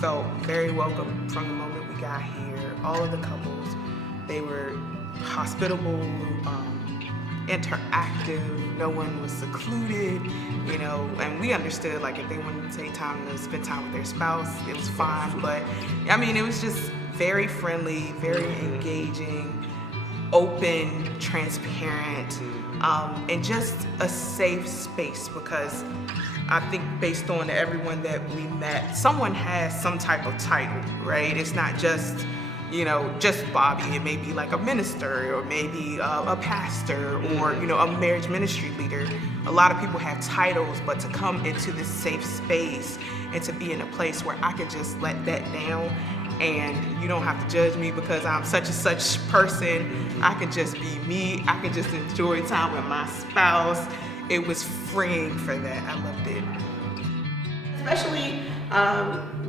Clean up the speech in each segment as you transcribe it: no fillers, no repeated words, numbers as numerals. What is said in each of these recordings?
felt very welcome from the moment we got here. All of the couples, they were hospitable, interactive, no one was secluded, you know, and we understood, like, if they wanted to take time to spend time with their spouse, it was fine, but I mean, it was just very friendly, very engaging, open, transparent, and just a safe space, because I think based on everyone that we met, someone has some type of title, right? It's not just, you know, just Bobby. It may be like a minister, or maybe a pastor, or, you know, a marriage ministry leader. A lot of people have titles, but to come into this safe space and to be in a place where I can just let that down, and you don't have to judge me because I'm such and such person. I can just be me. I can just enjoy time with my spouse. It was freeing for that. I loved it. Especially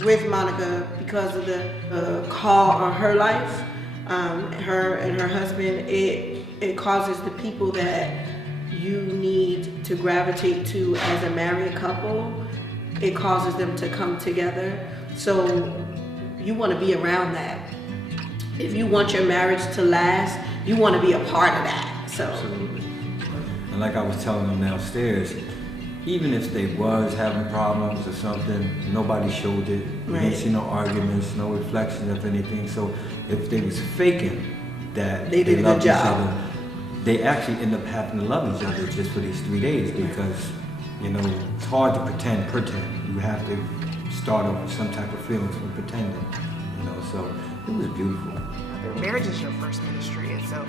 with Monica, because of the call on her life, her and her husband, it causes the people that you need to gravitate to as a married couple, it causes them to come together. So you want to be around that. If you want your marriage to last, you want to be a part of that. So. Absolutely. And like I was telling them downstairs, even if they was having problems or something, nobody showed it. We didn't see no arguments, no reflection of anything. So if they was faking that they did loved each other, they actually end up having to love each other just for these 3 days, because, you know, it's hard to pretend. You have to start off with some type of feelings from pretending, you know, so it was beautiful. Marriage is your first ministry, and so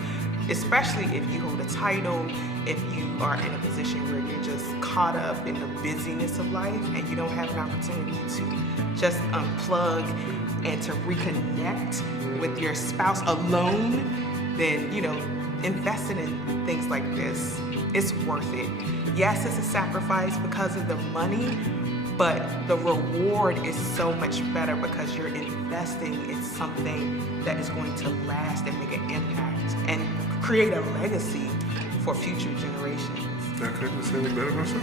especially if you hold a title, if you are in a position where you're just caught up in the busyness of life and you don't have an opportunity to just unplug and to reconnect with your spouse alone, then, you know, investing in things like this, it's worth it. Yes, it's a sacrifice because of the money, but the reward is so much better because you're investing in something that is going to last and make an impact and create a legacy for future generations. I couldn't say any better myself.